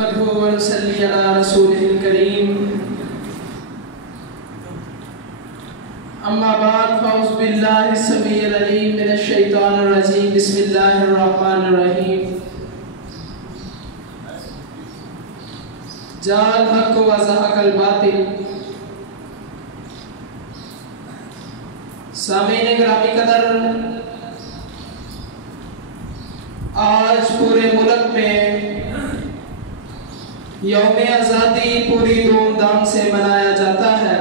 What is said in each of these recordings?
ونصلي على رسوله الكريم أما بعد فأعوذ بالله السميع العليم من الشيطان الرجيم بسم الله الرحمن الرحيم جاء الحق وزهق الباطل سامعین گرامی قدر آج پورے ملک میں یوم آزادی پوری دھوم دھام سے منایا جاتا ہے۔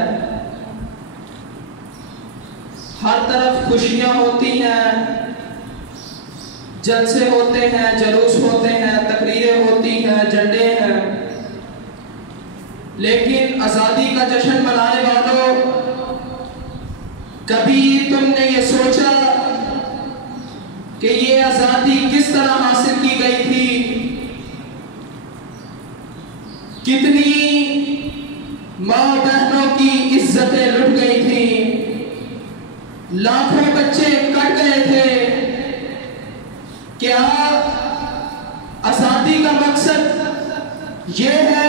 ہر طرف خوشیاں ہوتی ہیں، جلسے ہوتے ہیں، جلوس ہوتے ہیں، تقریریں ہوتی ہیں، جھنڈے ہیں، لیکن آزادی کا جشن منانے والوں، کبھی تم نے یہ سوچا کہ یہ آزادی کس طرح حاصل کی گئی تھی؟ کتنی ماں بہنوں کی عزتیں لٹ گئی تھیں، لاکھوں بچے کٹ گئے تھے؟ کیا آزادی کا مقصد یہ ہے